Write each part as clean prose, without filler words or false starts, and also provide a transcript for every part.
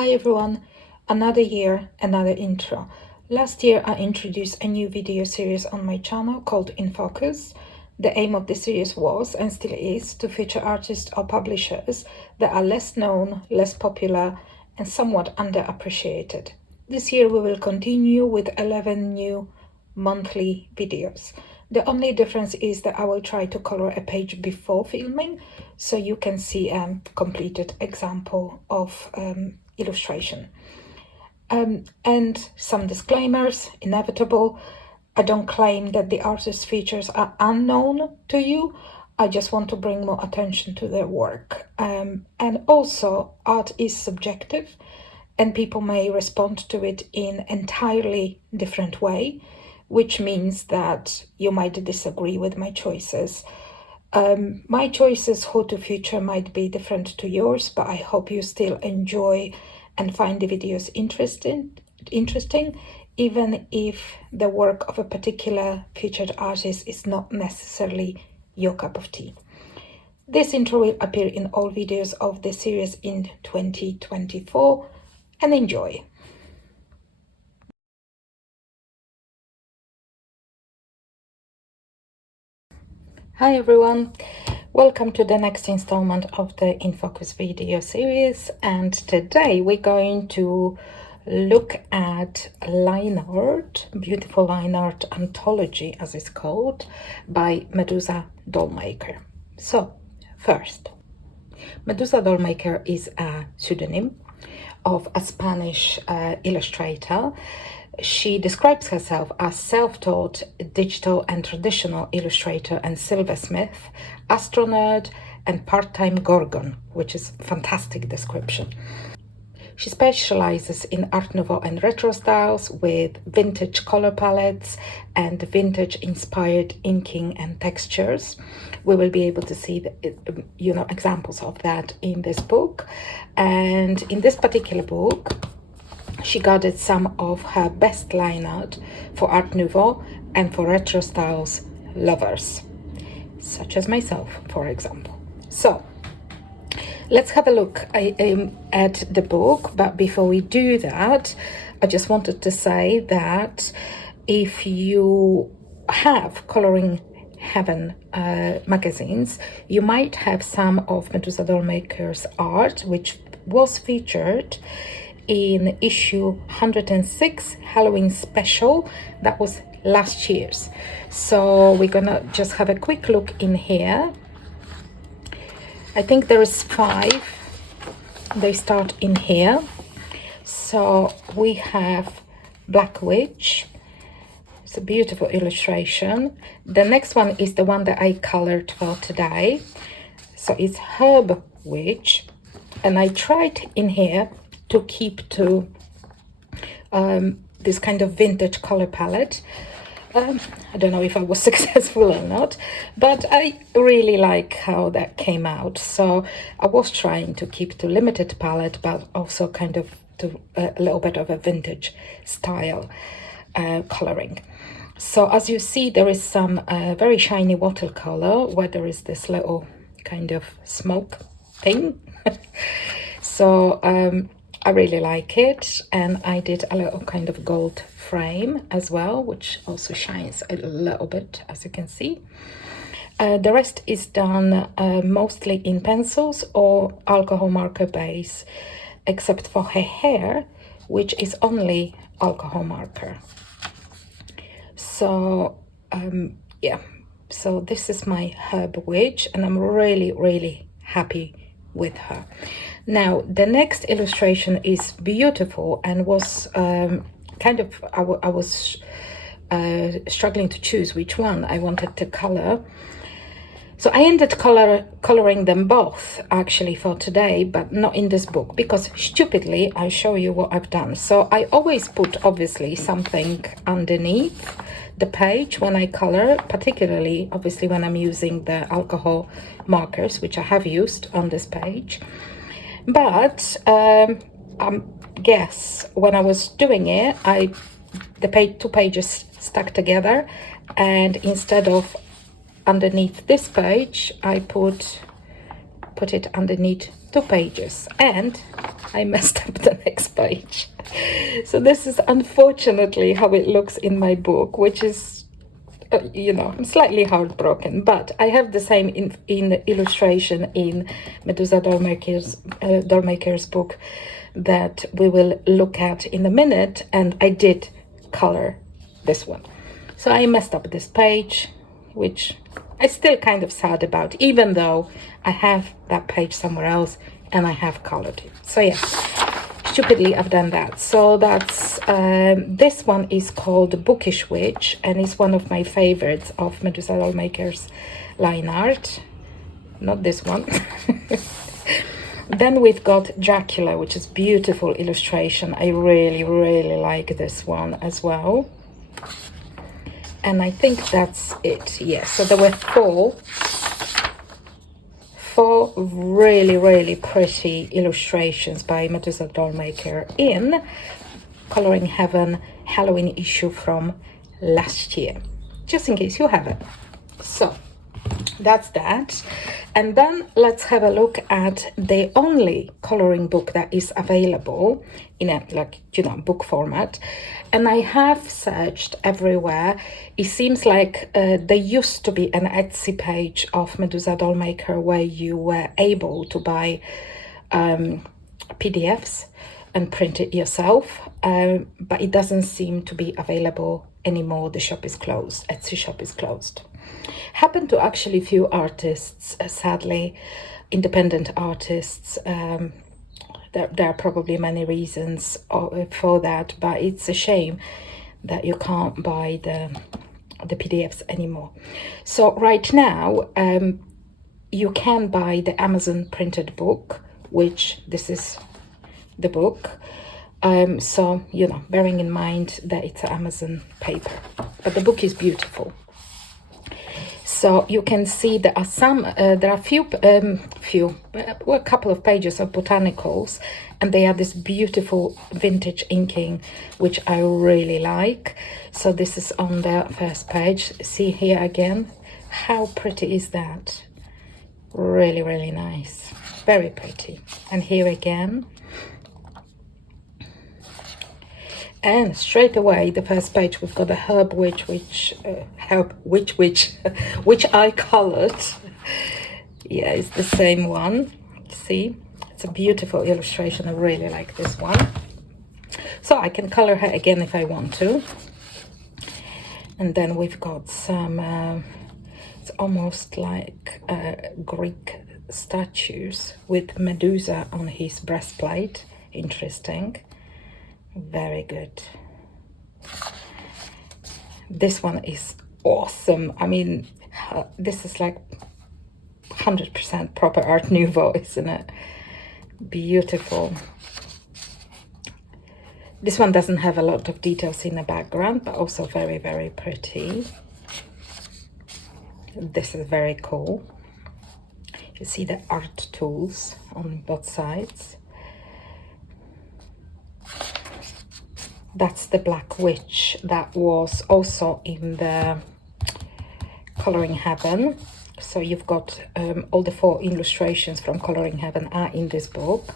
Hi everyone, another year, another intro. Last year I introduced a new video series on my channel called In Focus. The aim of the series was, and still is, to feature artists or publishers that are less known, less popular, and somewhat underappreciated. This year we will continue with 11 new monthly videos. The only difference is that I will try to color a page before filming, so you can see a completed example of illustration. And some disclaimers, inevitable. I don't claim that the artist's features are unknown to you. I just want to bring more attention to their work. And also, art is subjective, and people may respond to it in entirely different way, which means that you might disagree with my choices. My choices who to feature might be different to yours, but I hope you still enjoy and find the videos interesting, even if the work of a particular featured artist is not necessarily your cup of tea. This intro will appear in all videos of the series in 2024, and enjoy. Hi everyone, welcome to the next installment of the In Focus video series, and today we're going to look at line art, beautiful line art anthology as it's called, by Medusa Dollmaker. So first, Medusa Dollmaker is a pseudonym of a Spanish illustrator. She describes herself as self-taught digital and traditional illustrator and silversmith, astronerd, and part-time gorgon, which is a fantastic description. She specializes in Art Nouveau and retro styles with vintage color palettes and vintage-inspired inking and textures. We will be able to see, examples of that in this book. And in this particular book, she guarded some of her best line art for Art Nouveau and for retro styles lovers, such as myself, for example. So let's have a look at the book, but before we do that, I just wanted to say that if you have Coloring Heaven magazines, you might have some of Medusa Dollmaker's art, which was featured in issue 106 Halloween special that was last year's. So we're gonna just have a quick look in here. I think there is 5. They start in here. So we have Black Witch. It's a beautiful illustration. The next one is the one that I colored for today. So it's Herb Witch, and I tried in here to keep to this kind of vintage color palette. I don't know if I was successful or not, but I really like how that came out. So I was trying to keep to limited palette, but also kind of to a little bit of a vintage style coloring. So as you see, there is some very shiny watercolor where there is this little kind of smoke thing. So I really like it, and I did a little kind of gold frame as well, which also shines a little bit, as you can see. The rest is done mostly in pencils or alcohol marker base, except for her hair, which is only alcohol marker. So yeah, so this is my Herb Witch, and I'm really happy with her. Now the next illustration is beautiful and was kind of, I was struggling to choose which one I wanted to color. So I ended coloring them both actually for today, but not in this book, because stupidly I show you what I've done. So I always put obviously something underneath the page when I color, particularly obviously when I'm using the alcohol markers, which I have used on this page. But guess when I was doing it, the 2 pages stuck together, and instead of underneath this page, I put it underneath 2 pages, and I messed up the next page. So this is unfortunately how it looks in my book, which is, you know, I'm slightly heartbroken, but I have the same in illustration in Medusa Dollmaker's book that we will look at in a minute, and I did color this one. So I messed up this page, which I still kind of sad about, even though I have that page somewhere else and I have colored it. So yeah, stupidly I've done that. So that's this one is called Bookish Witch, and it's one of my favorites of Medusa Dollmaker's line art. Not this one. Then we've got Dracula, which is beautiful illustration. I really like this one as well. And I think that's it. Yes, so there were four really pretty illustrations by Medusa Dollmaker in Coloring Heaven Halloween issue from last year, just in case you haven't. So that's that. And then let's have a look at the only coloring book that is available in a, like, you know, book format. And I have searched everywhere. It seems like there used to be an Etsy page of Medusa Dollmaker where you were able to buy PDFs and print it yourself, but it doesn't seem to be available anymore. The shop is closed. Etsy shop is closed. Happened to actually few artists, sadly, independent artists. There are probably many reasons for that, but it's a shame that you can't buy the PDFs anymore. So right now, you can buy the Amazon printed book, which this is the book. So, you know, bearing in mind that it's Amazon paper, but the book is beautiful. So you can see there are some, there are a couple of pages of botanicals, and they are this beautiful vintage inking, which I really like. So this is on the first page. See here again, how pretty is that? Really nice, very pretty. And here again. And straight away, the first page, we've got the herb witch, which I colored. Yeah, it's the same one. See, it's a beautiful illustration. I really like this one. So I can color her again if I want to. And then we've got some, it's almost like Greek statues with Medusa on his breastplate. Interesting. Very good. This one is awesome. I mean, this is like 100% proper Art Nouveau, isn't it? Beautiful. This one doesn't have a lot of details in the background, but also very pretty. This is very cool. You see the art tools on both sides. That's the Black Witch that was also in the Coloring Heaven. So you've got all the 4 illustrations from Coloring Heaven are in this book.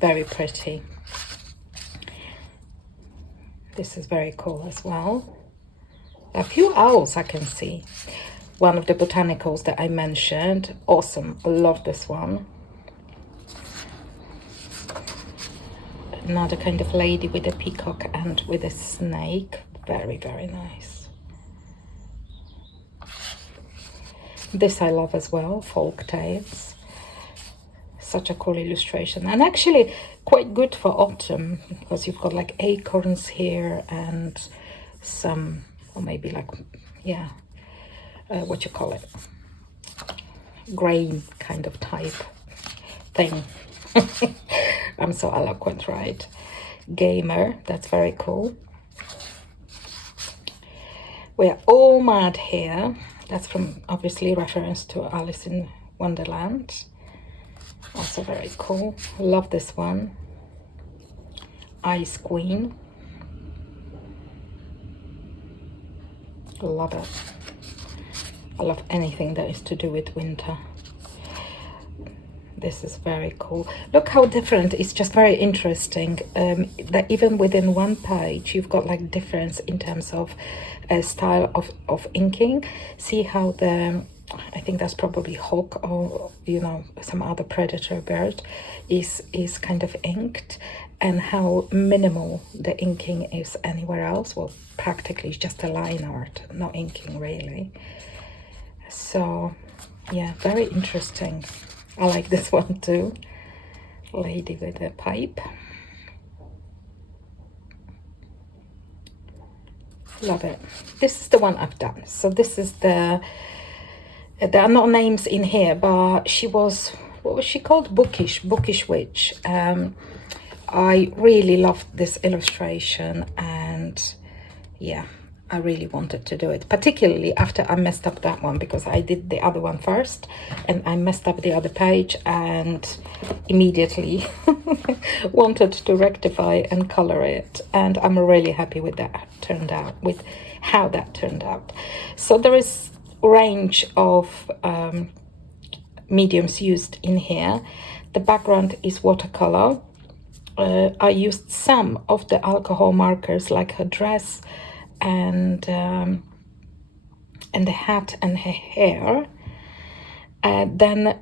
Very pretty. This is very cool as well. A few owls I can see. One of the botanicals that I mentioned. Awesome. I love this one. Another kind of lady with a peacock and with a snake. Very nice. This I love as well, folk tales. Such a cool illustration, and actually quite good for autumn, because you've got like acorns here and some, or maybe like, yeah, what you call it, grain kind of type thing. I'm so eloquent, right? Gamer, that's very cool. We're all mad here. That's from, obviously, reference to Alice in Wonderland. Also very cool. Love this one. Ice Queen. Love it. I love anything that is to do with winter. This is very cool. Look how different. It's just very interesting that even within one page you've got like difference in terms of style of inking. See how the, I think that's probably hawk or, you know, some other predator bird is kind of inked, and how minimal the inking is anywhere else. Well, practically it's just a line art, no inking really. So yeah, very interesting. I like this one too. Lady with a pipe. Love it. This is the one I've done. So this is the, there are no names in here, but she was, what was she called? Bookish Witch. I really loved this illustration, and yeah, I really wanted to do it, particularly after I messed up that one, because I did the other one first and I messed up the other page and immediately wanted to rectify and color it. And I'm really happy with that turned out, with how that turned out. So there is a range of mediums used in here. The background is watercolor. I used some of the alcohol markers, like her dress and the hat and her hair. Then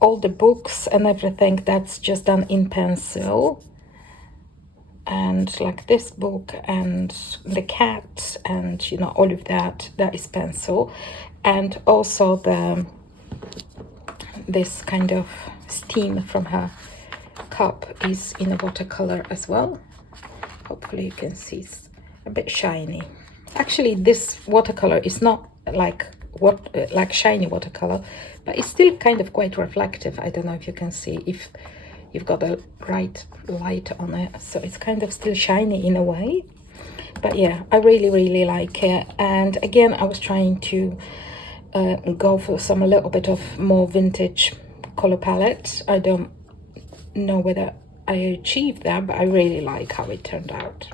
all the books and everything, that's just done in pencil. And like this book and the cat and, you know, all of that, that is pencil. And also the, this kind of steam from her cup is in a watercolor as well. Hopefully you can see it's a bit shiny. Actually, this watercolor is not like like shiny watercolor, but it's still kind of quite reflective. I don't know if you can see, if you've got the right light on it, so it's kind of still shiny in a way. But yeah, I really like it. And again, I was trying to go for some a little bit of more vintage color palette. I don't know whether I achieved that, but I really like how it turned out.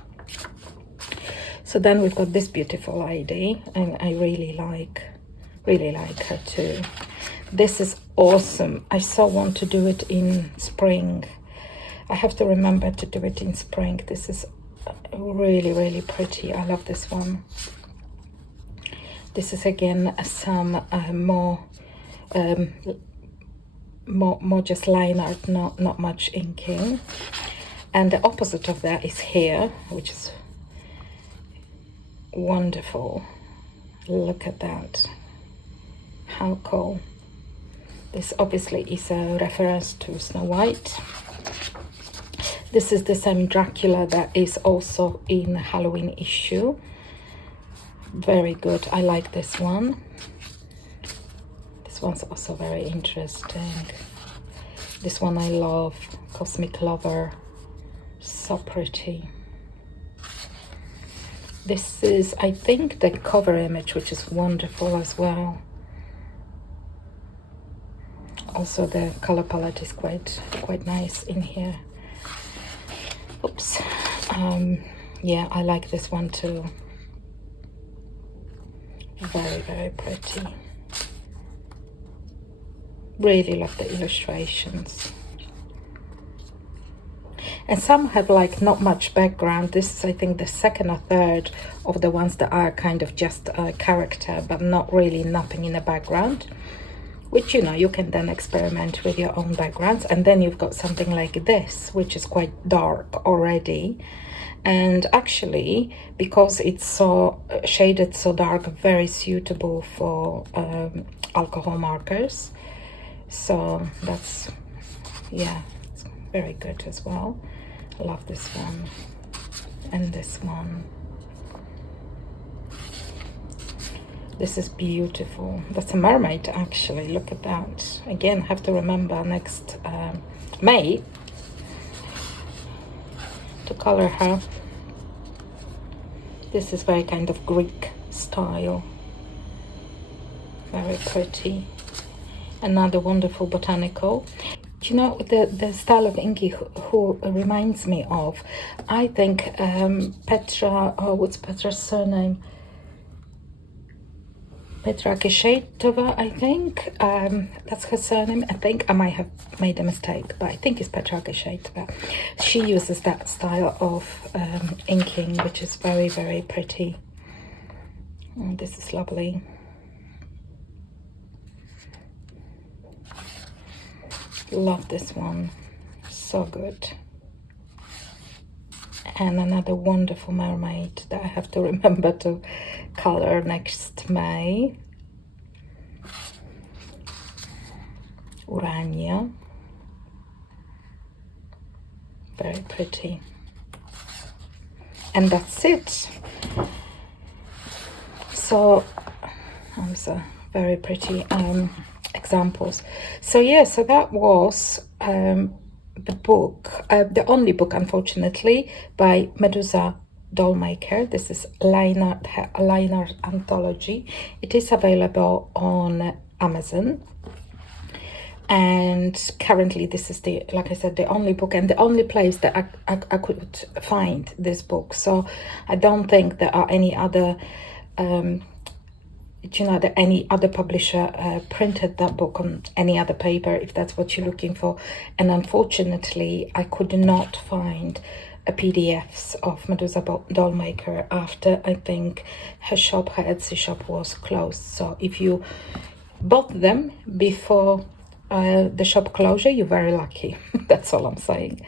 So then we've got this beautiful lady, and I really like her too. This is awesome. I so want to do it in spring. I have to remember to do it in spring. This is really pretty. I love this one. This is again some more just line art, not much inking. And the opposite of that is here, which is wonderful. Look at that, how cool. This obviously is a reference to Snow White. This is the same Dracula that is also in the Halloween issue. Very good. I like this one. This one's also very interesting. This one I love, Cosmic Lover. So pretty. This is, I think, the cover image, which is wonderful as well. Also, the color palette is quite nice in here. Oops. Yeah, I like this one too. Very pretty. Really love the illustrations. And some have like not much background. This is, I think, the second or third of the ones that are kind of just a character, but not really nothing in the background, which, you know, you can then experiment with your own backgrounds. And then you've got something like this, which is quite dark already. And actually, because it's so shaded so dark, very suitable for alcohol markers. So that's, yeah, it's very good as well. I love this one and this one. This is beautiful. That's a mermaid, actually. Look at that. Again, have to remember next May to color her. This is very kind of Greek style. Very pretty. Another wonderful botanical. Do you know the style of inky who reminds me of? I think Petra, oh, what's Petra's surname? Petra I think. That's her surname. I think I might have made a mistake, but I think it's Petra. She uses that style of inking, which is very, very pretty. Oh, this is lovely. Love this one. So good. And another wonderful mermaid that I have to remember to color next May. Urania. Very pretty. And that's it. So, so very pretty examples. So yeah, so that was the book, the only book, unfortunately, by Medusa Dollmaker. This is liner anthology. It is available on Amazon. And currently this is the, like I said, the only book and the only place that I could find this book. So I don't think there are any other that any other publisher printed that book on any other paper, if that's what you're looking for. And unfortunately, I could not find a PDFs of Medusa Dollmaker after, I think, her Etsy shop was closed. So if you bought them before the shop closure, you're very lucky. That's all I'm saying.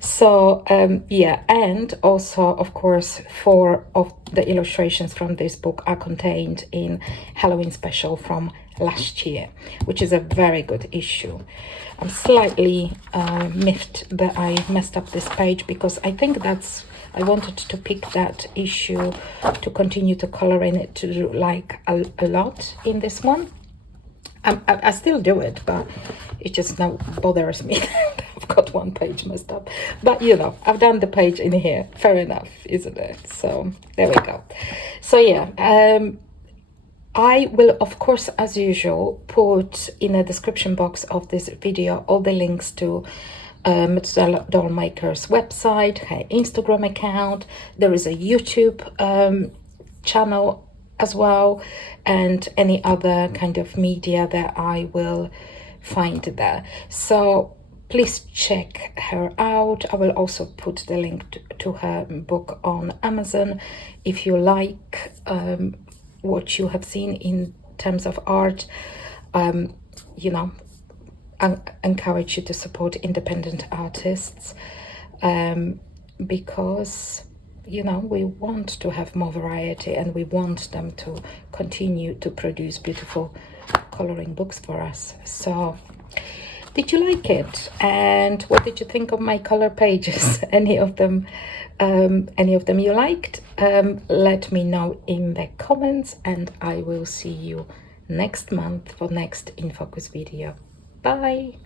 So yeah, and also, of course, 4 of the illustrations from this book are contained in Halloween special from last year, which is a very good issue. I'm slightly miffed that I messed up this page, because I think that's, I wanted to pick that issue to continue to color in it, to do like a lot in this one. I still do it, but it just now bothers me. I've got one page messed up, but you know, I've done the page in here. Fair enough, isn't it? So there we go. So yeah, I will, of course, as usual, put in the description box of this video all the links to Medusa Dollmaker's website, her Instagram account. There is a YouTube channel as well, and any other kind of media that I will find there. So please check her out. I will also put the link to her book on Amazon. If you like what you have seen in terms of art, you know, I encourage you to support independent artists, because you know, we want to have more variety, and we want them to continue to produce beautiful coloring books for us. So did you like it? And what did you think of my color pages? Any of them you liked? Let me know in the comments, and I will see you next month for next In Focus video. Bye.